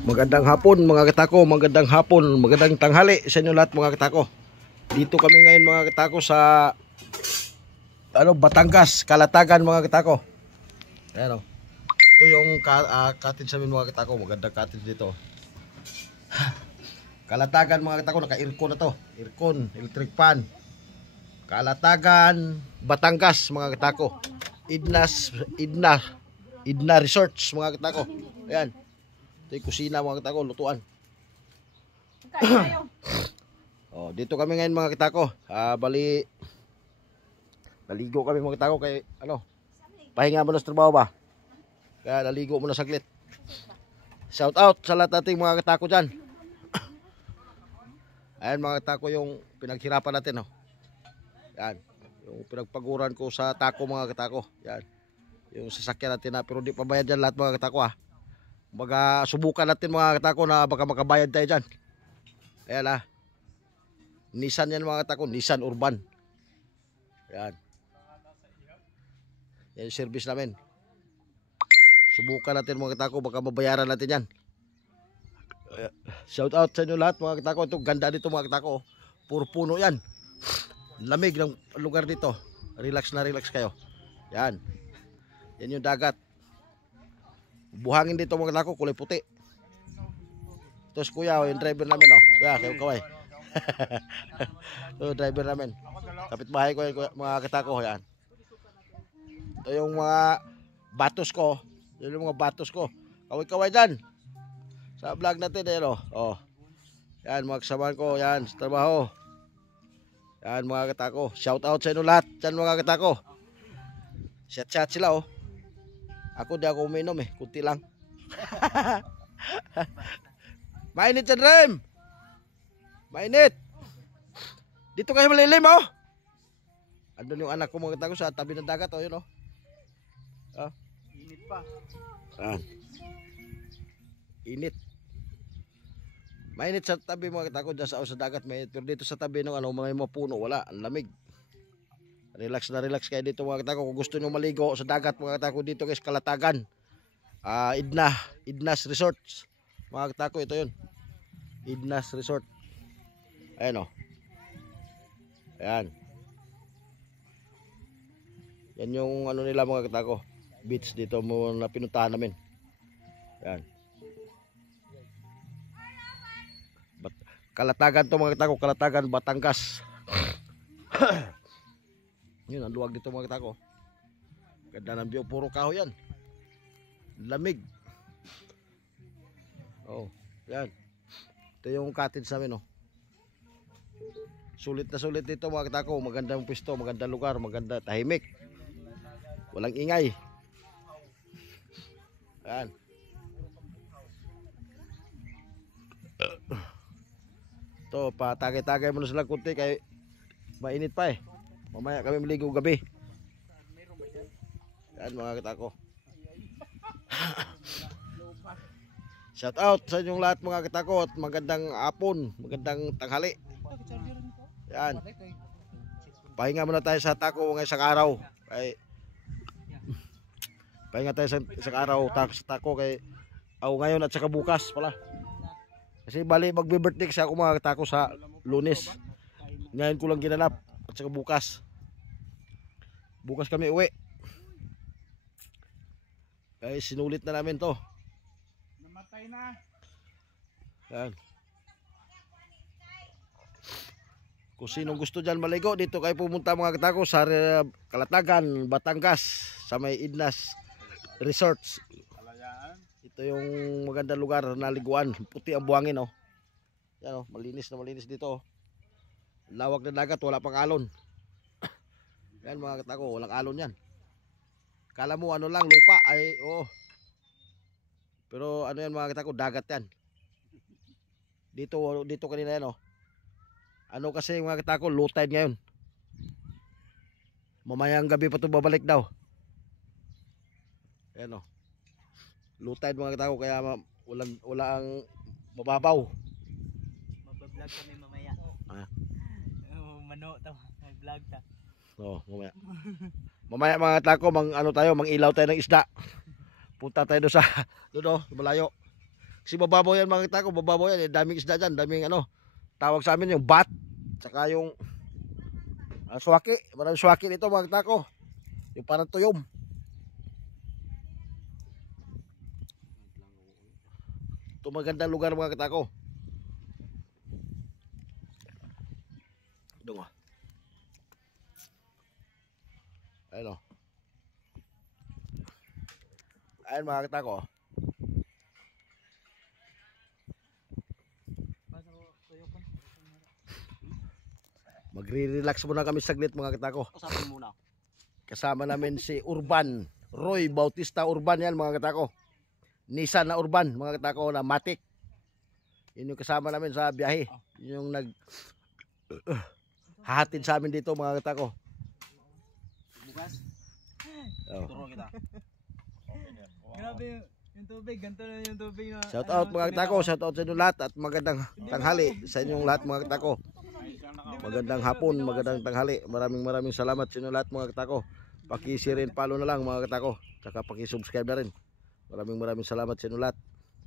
Magandang hapon mga katako, magandang hapon, magandang tanghali sa inyo lahat mga katako. Dito kami ngayon mga katako sa Batangas, Kalatagan mga katako. Ayan o. Ito yung cottage namin mga katako, magandang cottage dito. Kalatagan mga katako, naka-aircon na to. Aircon, electric fan. Kalatagan, Batangas mga katako. Idna Resorts mga katako. Ayan. Ito yung kusina mga katako, lutuan. Oh, dito kami ngayon mga katako. Naligo kami mga katako kay pahinga mo na sa trabaho ba? Kaya naligo mo na saglit. Shout out sa lahat nating mga katako dyan. Ayan mga katako yung pinaghirapan natin. Yan. Yung pinagpaguran ko sa tako mga katako. Yan. Yung sasakyan natin na pero di pa bayad dyan lahat mga katako . Baga subukan natin mga katako na baka makabayad tayo dyan. Ayan . Nissan yan mga katako, Nissan Urban. Ayan. Yan yung service namin. Subukan natin mga katako, baka mabayaran natin yan. Shout out sa inyo lahat mga katako. Ito ganda dito mga katako. Puro puno yan. Lamig ng lugar dito. Relax na relax kayo. Yan. Yan yung dagat. Buhangin dito mga katako, kulay puti. Tapos kuya, yung driver namin Kuya, kayo kaway. Ito driver namin. Kapitbahay ko yung mga katako. Yan. Ito yung mga batos ko. Yan yung mga batos ko. Kaway-kaway dyan. Sa vlog natin Yan mga kasamahan ko. Yan sa trabaho. Yan mga katako. Shout out sa inyo lahat. Yan mga katako. Chat sila Ako di ako uminom kunti lang. Mainit sa Rem. Mainit. Dito kayo malilim Andun yung anak ko mga katako sa tabi ng dagat yun Init pa. Init. Mainit sa tabi mga katako dyan sa dagat mainit. Pero dito sa tabi ng may mga puno wala. Ang lamig. Relax na relax kayo dito mga katako. Kung gusto nyo maligo sa dagat mga katako dito kay Kalatagan. Idna's Resorts. Mga katako ito yun. Idna's Resort. Ayan Ayan. Yan yung nila mga katako. Beach dito mo na pinuntahan namin. Ayan. Kalatagan to mga katako. Kalatagan, Batangas. Yun, ang luwag dito mga katako. Ganda ng view, puro kahoy yan. Lamig. Yan. Ito yung cottage namin Sulit na sulit dito mga katako. Magandang pwesto, magandang lugar, maganda, tahimik. Walang ingay. Yan. Ito, patagay-tagay mo na sila kunti kay mainit pa Mamaya kami maligo gabi. Yan mga katako. Shout out sa inyong lahat mga katako at magandang hapon, magandang tanghali. Yan. Pahinga muna tayo sa tako ng isang araw. Pahinga tayo sa isang araw sa tako kay ngayon at saka bukas pala. Kasi bali magbe-birthday kasi ako mga katako sa Lunes. Ngayon ko lang ginanap. At saka bukas kami uwi. Kaya sinulit na namin to. Namatay na. Yan. Kung sinong gusto dyan maligo, dito kayo pumunta mga katako sa Kalatagan, Batangas, sa may Idna's Resorts. Ito yung magandang lugar na liguan. Puti ang buhangin Yan malinis na malinis dito Lawak na dagat, wala pang alon. Yan mga katako, walang alon yan. Kala mo lang, lupa pero yan mga katako, dagat yan. Dito kanina yan kasi mga katako, low tide ngayon. Mamayang gabi pa ito babalik daw. Yan low tide mga katako, kaya wala ang mababaw. Mag-vlog kami mamaya. Mano to, mag-vlog ta. Mamaya. Mamaya mga tako, mang ilaw tayo ng isda. Punta tayo doon malayo. Kasi mababaw yan mga kita ko, mababaw yan. Daming isda dyan, daming ano. Tawag sa amin yung bat. Tsaka yung swaki. Maraming swaki dito mga kita ko. Yung parang tuyom. Ito magandang lugar mga kita ko. Doon. Ayun o. Ayun mga kita ko. Magre-relax muna kami saglit mga kita ko. Usapan muna. Kasama namin si Urban. Roy Bautista Urban yan mga kita ko. Nissan na Urban mga kita ko na Matic. Yun yung kasama namin sa biyahe. Yun yung hahatid sa amin dito mga kita ko. Bukas? Oh. Turo kita. Grabe yung tubig. Ganito na yung tubig na. Shout out mga kita ko. Shout out sa inyo lahat. At magandang tanghali sa inyong lahat mga kita ko. Magandang hapon, magandang tanghali. Maraming salamat sa inyo lahat mga kita ko. Paki-share and follow na lang mga kita ko. Tsaka paki-subscribe na rin. Maraming salamat sa inyo lahat.